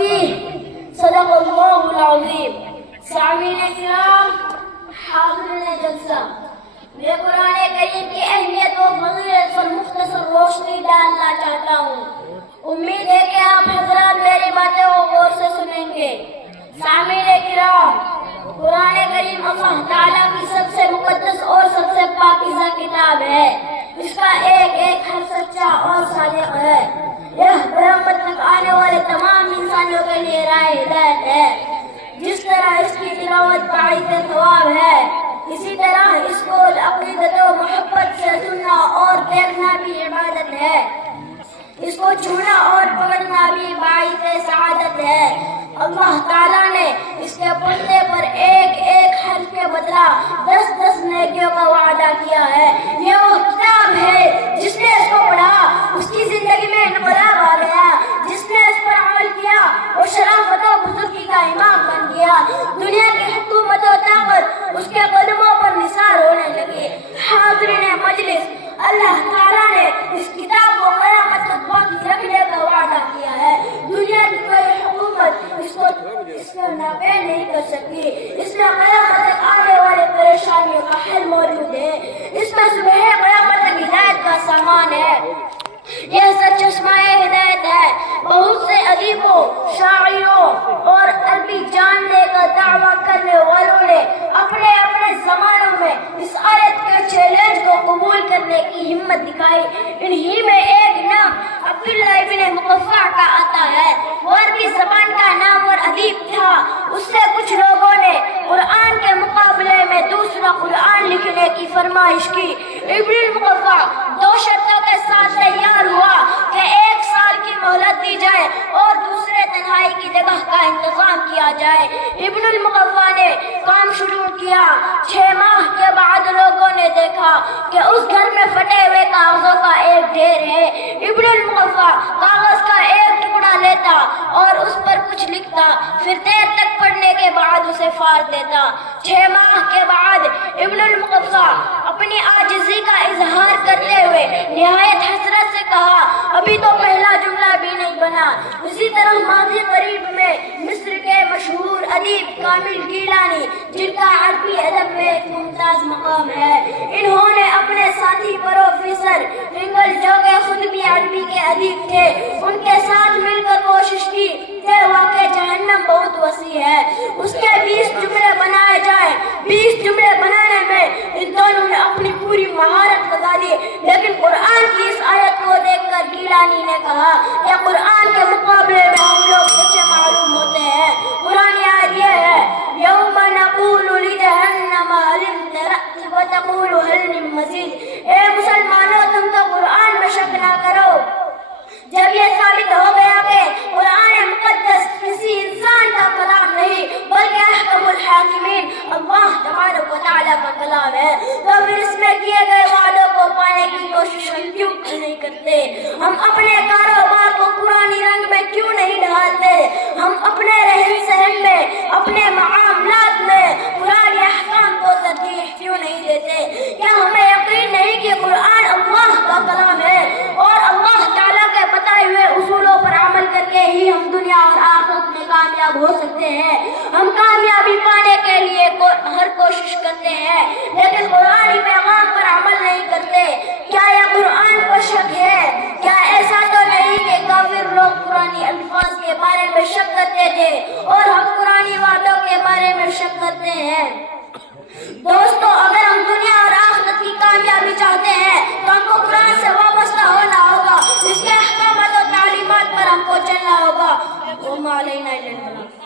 فيه صدق اللہ العظیم. سامعین کرام، حاضرین جلسہ، میں قرآن کریم کی اہمیت و فضیلت پر مختصر روشنی ڈالنا چاہتا ہوں. امید ہے کہ آپ حضرات میری باتیں غور سے سنیں گے. سامعین کرام، قرآن کریم اللہ تعالیٰ کی سب سے مقدس اور سب سے پاکیزہ کتاب ہے. اس کا ایک ایک حرف سچا اور صادق ہے. یہ برہمت تک آنے والے تمام انسانوں کے لیے راہ ہدایت ہے. جس طرح اس کی تلاوت باعث ثواب ہے، اسی طرح اس کو عقیدت و محبت سے سننا اور دیکھنا بھی عبادت ہے. اس کو چھونا اور پکڑنا بھی باعث سعادت ہے. اللہ تعالیٰ نے اس کے پڑھنے پر ایک ایک حرف کے بدلہ 10 نیکیوں کا وعدہ کیا ہے. یہ وہ کتاب ہے جس نے اس کو پڑھا اس کی زندگی میں انقلاب آ گیا. جس نے اس پر عمل کیا وہ شرافت و بزرگی کا امام بن گیا. دنیا کی حکومت و طاقت اس کے قدموں پر نثار ہونے لگی. حاضرین مجلس، اللہ تعالیٰ نے اس کتاب کو قیامت تک باقی رکھنے کا وعدہ کیا ہے. دنیا کی کوئی حکومت اس کو ناپے نہیں کر سکتی. اس میں قیامت تک آنے والی پریشانیوں کا حل موجود ہے. اس میں صبح قیامت تک ہدایت کا سامان ہے. یہ سچ چشمہ ہدایت ہے. بہت سے ادیبوں، شاعروں اور عربی جاننے کا دعویٰ کرنے والوں نے اپنے اپنے زمانوں میں اس آیت کے چیلنج کو قبول کرنے کی ہمت دکھائی. انہی میں ایک نام عبداللہ ابن مقفع کا آتا ہے. وہ عربی زبان کا نامور ادیب تھا. اس سے کچھ لوگوں نے قرآن کے مقابلے میں دوسرا قرآن لکھنے کی فرمائش کی. ابن مقفع 2 شرطوں کے ساتھ تیار ہوا کہ 1 سال کی مہلت دی جائے اور دوسرے تنہائی کی جگہ کا انتظام کیا جائے. ابن المقفع نے کام شروع کیا. 6 ماہ کے بعد لوگوں نے دیکھا کہ اس گھر میں پھٹے ہوئے کاغذوں کا ایک ڈھیر ہے. ابن المقفع کاغذ کا ایک ٹکڑا لیتا اور اس پر کچھ لکھتا، پھر دیر تک پڑھنے کے بعد اسے پھاڑ دیتا. 6 ماہ کے بعد ابن المقفع اپنی عاجزی کا اظہار کرتے ہوئے نہایت حسرت سے کہا، ابھی تو پہلا جملہ بھی نہیں بنا. اسی طرح ماضی قریب میں مصر کے مشہور ادیب کامل گیلانی، جن کا عربی ادب میں ایک ممتاز مقام ہے، انہوں نے اپنے ساتھی پروفیسر رنگل، جو کہ خود بھی عربی کے ادیب تھے، ان کے ساتھ مل کر کوشش کی کہ واقع جہنم بہت وسیع ہے، اس کے 20 جملے بنائے جائیں. 20 جملے بنانے میں ان دونوں نے اپنی پوری مہارت لگا دی. لیکن قرآن کی اس آیت کو دیکھ کر گیلانی نے کہا کہ قرآن کے مقابلے میں ہم لوگ بچے معلوم ہوتے ہیں. قرآن آیت یہ ہے، یوم نقول لجہنم هل امتلأت وتقول هل من مزید. اے مسلمانوں، تم تو قرآن میں شک نہ کرو. جب یہ ثابت ہو گیا کہ قرآن مقدس کسی انسان کا کلام نہیں بلکہ احکم الحاکمین اللہ تبارک و تعالیٰ کا کلام ہے، تو پھر اس میں کیے گئے وعدوں کو پانے کی کوشش ہم کیوں نہیں کرتے؟ ہم اپنے کاروبار کو قرآنی رنگ میں کیوں نہیں ڈھالتے؟ ہم اپنے رہن سہن میں، اپنے معاملات میں قرآنی احکام کو ترجیح کیوں نہیں دیتے؟ کیا ہمیں یقین نہیں کہ قرآن اللہ کا کلام ہے اور اللہ تعالیٰ کے بتائے ہوئے اصولوں پر عمل کر کے ہی ہم دنیا اور آخرت میں کامیاب ہو سکتے ہیں؟ ہم کامیابی پانے کے لیے ہر کوشش کرتے ہیں لیکن قرآنی پیغام پر عمل نہیں کرتے. کیا یہ قرآن پر شک ہے؟ کیا ایسا تو نہیں کہ کافر لوگ قرآنی الفاظ کے بارے میں شک کرتے تھے اور ہم قرآنی وعدوں کے بارے میں شک کرتے ہیں؟ دوستو، اگر